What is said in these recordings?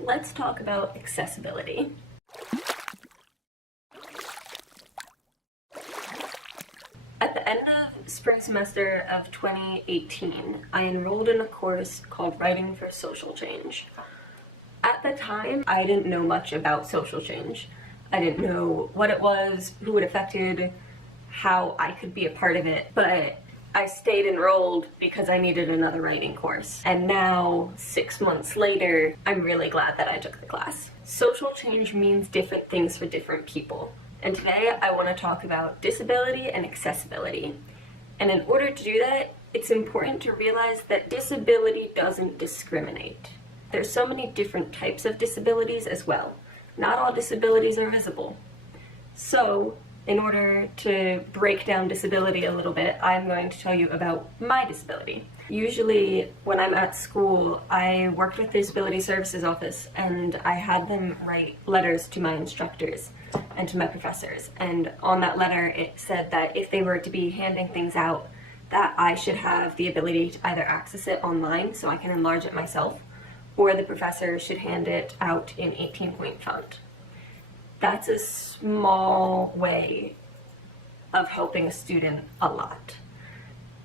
Let's talk about accessibility. At the end of spring semester of 2018, I enrolled in a course called Writing for Social Change. At the time, I didn't know much about social change. I didn't know what it was, who it affected, how I could be a part of it, but I stayed enrolled because I needed another writing course. And now, 6 months later, I'm really glad that I took the class. Social change means different things for different people. And today I want to talk about disability and accessibility. And in order to do that, it's important to realize that disability doesn't discriminate. There's so many different types of disabilities as well. Not all disabilities are visible. So, in order to break down disability a little bit, I'm going to tell you about my disability. Usually, when I'm at school, I worked with the Disability Services Office and I had them write letters to my instructors and to my professors. And on that letter, it said that if they were to be handing things out, that I should have the ability to either access it online so I can enlarge it myself, or the professor should hand it out in 18-point font. That's a small way of helping a student a lot.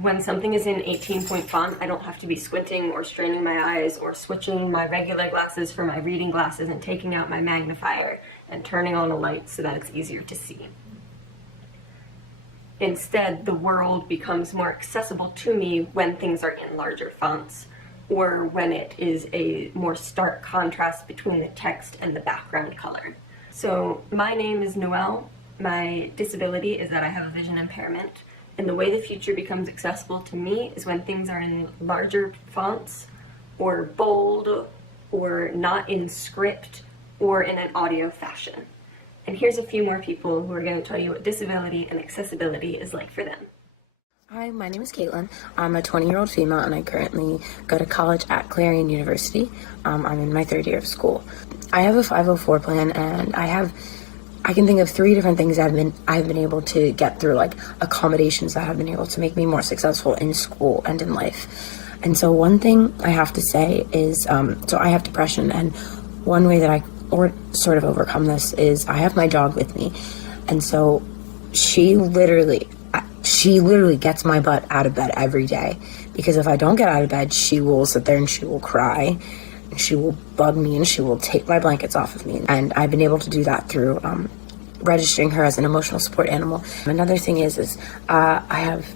When something is in 18-point font, I don't have to be squinting or straining my eyes or switching my regular glasses for my reading glasses and taking out my magnifier and turning on a light so that it's easier to see. Instead, the world becomes more accessible to me when things are in larger fonts, or when it is a more stark contrast between the text and the background color. So my name is Nowhalle. My disability is that I have a vision impairment, and the way the future becomes accessible to me is when things are in larger fonts, or bold, or not in script, or in an audio fashion. And here's a few more people who are going to tell you what disability and accessibility is like for them. Hi, my name is Katelin. I'm a 20-year-old female and I currently go to college at Clarion University. I'm in my third year of school. I have a 504 plan and I can think of 3 different things I've been able to get through, like accommodations that have been able to make me more successful in school and in life. And so one thing I have to say is, so I have depression, and one way that I sort of overcome this is I have my dog with me. And so she literally gets my butt out of bed every day, because if I don't get out of bed, she will sit there and she will cry, and she will bug me, and she will take my blankets off of me. And I've been able to do that through registering her as an emotional support animal. Another thing is I have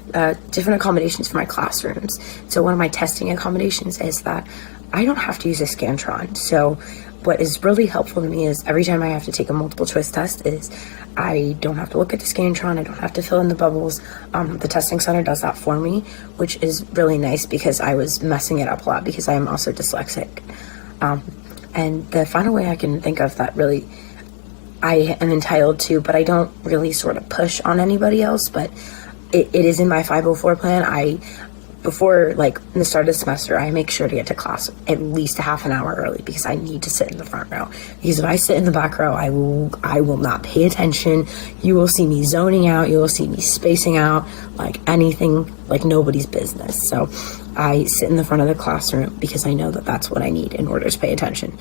different accommodations for my classrooms. So one of my testing accommodations is that I don't have to use a Scantron. So what is really helpful to me is every time I have to take a multiple choice test is I don't have to look at the Scantron, I don't have to fill in the bubbles. The testing center does that for me, which is really nice because I was messing it up a lot because I am also dyslexic. And the final way I can think of that really I am entitled to, but I don't really sort of push on anybody else, but it is in my 504 plan. Before the start of the semester, I make sure to get to class at least a half an hour early because I need to sit in the front row. Because if I sit in the back row, I will not pay attention. You will see me zoning out. You will see me spacing out like anything, like nobody's business. So I sit in the front of the classroom because I know that that's what I need in order to pay attention.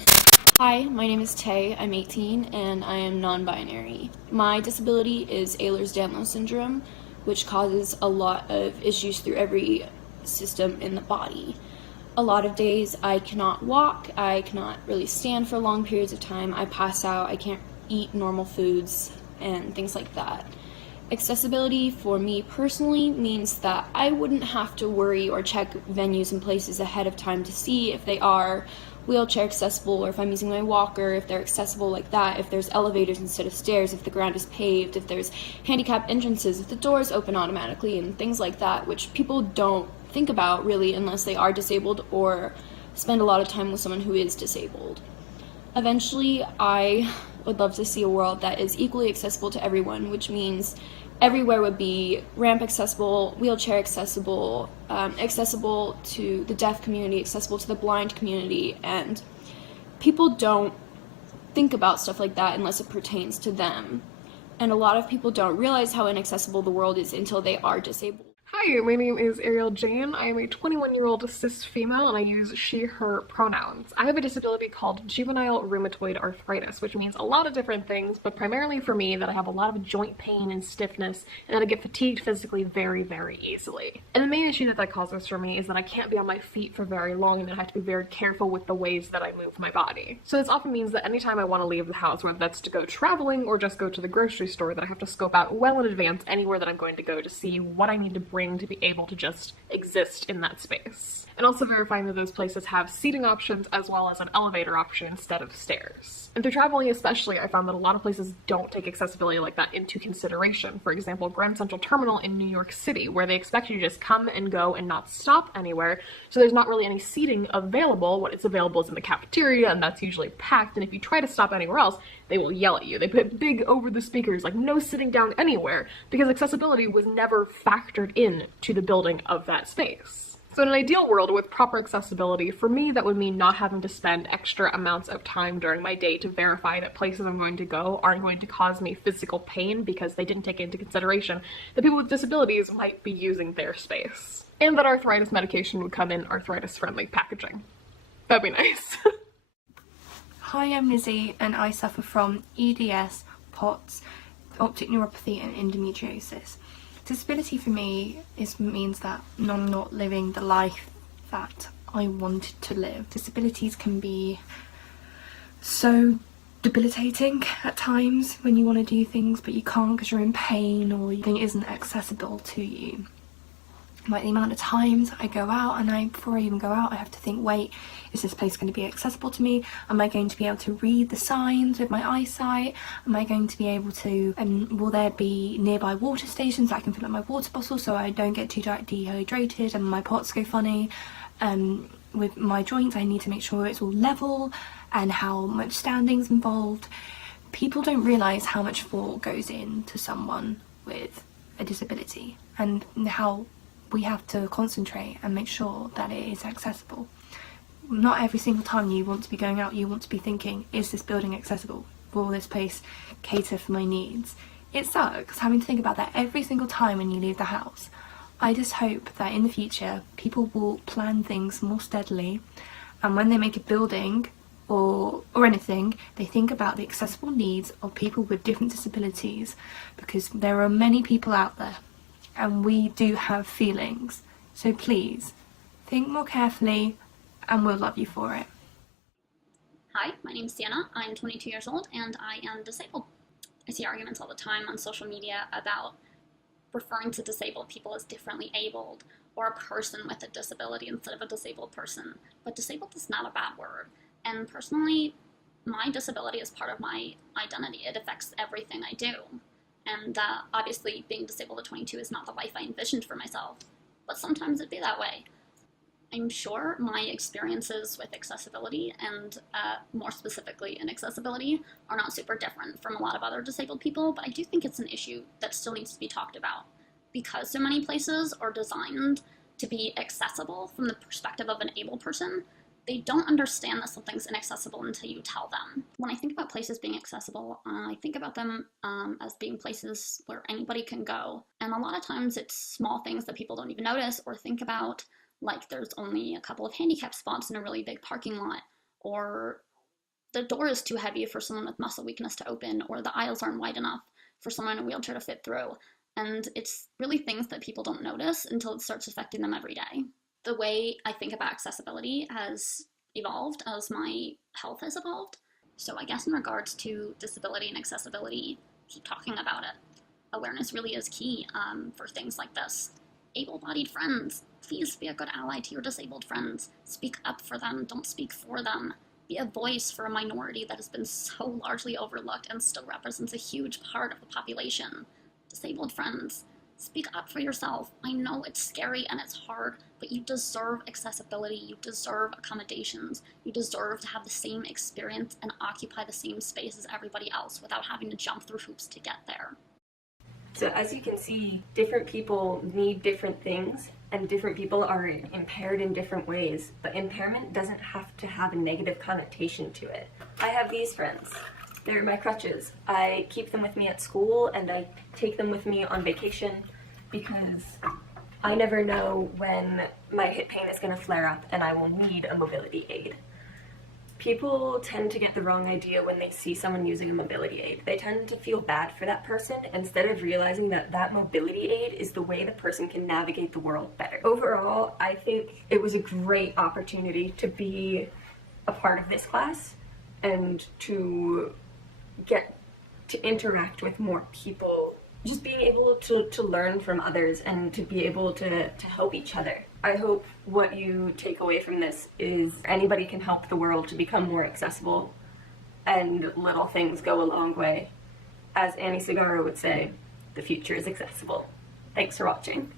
Hi, my name is Tay. I'm 18 and I am non-binary. My disability is Ehlers-Danlos syndrome, which causes a lot of issues through every system in the body. A lot of days I cannot walk, I cannot really stand for long periods of time, I pass out, I can't eat normal foods and things like that. Accessibility for me personally means that I wouldn't have to worry or check venues and places ahead of time to see if they are wheelchair accessible, or if I'm using my walker, if they're accessible like that, if there's elevators instead of stairs, if the ground is paved, if there's handicap entrances, if the doors open automatically, and things like that, which people don't think about really unless they are disabled or spend a lot of time with someone who is disabled. Eventually, I would love to see a world that is equally accessible to everyone, which means everywhere would be ramp accessible, wheelchair accessible, accessible to the deaf community, accessible to the blind community, and people don't think about stuff like that unless it pertains to them. And a lot of people don't realize how inaccessible the world is until they are disabled. Hi, my name is Arielle Jane. I am a 21-year-old cis female and I use she, her pronouns. I have a disability called juvenile rheumatoid arthritis, which means a lot of different things, but primarily for me that I have a lot of joint pain and stiffness and that I get fatigued physically very, very easily. And the main issue that causes for me is that I can't be on my feet for very long and I have to be very careful with the ways that I move my body. So this often means that anytime I want to leave the house, whether that's to go traveling or just go to the grocery store, that I have to scope out well in advance anywhere that I'm going to go to see what I need to bring to be able to just exist in that space. And also verifying that those places have seating options as well as an elevator option instead of stairs. And through traveling especially, I found that a lot of places don't take accessibility like that into consideration. For example, Grand Central Terminal in New York City, where they expect you to just come and go and not stop anywhere, so there's not really any seating available. What is available is in the cafeteria, and that's usually packed, and if you try to stop anywhere else, they will yell at you. They put big over the speakers, like no sitting down anywhere, because accessibility was never factored in to the building of that space. So in an ideal world with proper accessibility, for me that would mean not having to spend extra amounts of time during my day to verify that places I'm going to go aren't going to cause me physical pain because they didn't take into consideration that people with disabilities might be using their space. And that arthritis medication would come in arthritis-friendly packaging. That'd be nice. Hi, I'm Lizzie and I suffer from EDS, POTS, optic neuropathy and endometriosis. Disability for me means that I'm not living the life that I wanted to live. Disabilities can be so debilitating at times when you want to do things but you can't because you're in pain or something isn't accessible to you. Like the amount of times I go out and before I even go out I have to think, wait, is this place going to be accessible to me? Am I going to be able to read the signs with my eyesight? Am I going to be able to, will there be nearby water stations that I can fill up my water bottle so I don't get too dehydrated and my pots go funny? With my joints I need to make sure it's all level and how much standing's involved. People don't realise how much thought goes into someone with a disability and how we have to concentrate and make sure that it is accessible. Not every single time you want to be going out, you want to be thinking, is this building accessible? Will this place cater for my needs? It sucks having to think about that every single time when you leave the house. I just hope that in the future people will plan things more steadily, and when they make a building or anything, they think about the accessible needs of people with different disabilities, because there are many people out there and we do have feelings, so please think more carefully and we'll love you for it. Hi, my name's Sienna. I'm 22 years old and I am disabled. I see arguments all the time on social media about referring to disabled people as differently abled or a person with a disability instead of a disabled person, but disabled is not a bad word. And personally, my disability is part of my identity. It affects everything I do. And obviously being disabled at 22 is not the life I envisioned for myself, but sometimes it'd be that way. I'm sure my experiences with accessibility and more specifically inaccessibility are not super different from a lot of other disabled people, but I do think it's an issue that still needs to be talked about because so many places are designed to be accessible from the perspective of an able person. They don't understand that something's inaccessible until you tell them. When I think about places being accessible, I think about them as being places where anybody can go. And a lot of times it's small things that people don't even notice or think about, like there's only a couple of handicap spots in a really big parking lot, or the door is too heavy for someone with muscle weakness to open, or the aisles aren't wide enough for someone in a wheelchair to fit through. And it's really things that people don't notice until it starts affecting them every day. The way I think about accessibility has evolved as my health has evolved. So I guess in regards to disability and accessibility, keep talking about it. Awareness really is key for things like this. Able-bodied friends, please be a good ally to your disabled friends. Speak up for them, don't speak for them. Be a voice for a minority that has been so largely overlooked and still represents a huge part of the population. Disabled friends, speak up for yourself. I know it's scary and it's hard, but you deserve accessibility, you deserve accommodations, you deserve to have the same experience and occupy the same space as everybody else without having to jump through hoops to get there. So as you can see, different people need different things, and different people are impaired in different ways, but impairment doesn't have to have a negative connotation to it. I have these friends. They're my crutches. I keep them with me at school and I take them with me on vacation because I never know when my hip pain is going to flare up and I will need a mobility aid. People tend to get the wrong idea when they see someone using a mobility aid. They tend to feel bad for that person instead of realizing that that mobility aid is the way the person can navigate the world better. Overall, I think it was a great opportunity to be a part of this class and to get to interact with more people. Just being able to learn from others and to be able to help each other. I hope what you take away from this is anybody can help the world to become more accessible, and little things go a long way. As Annie Segarra would say, the future is accessible. Thanks for watching.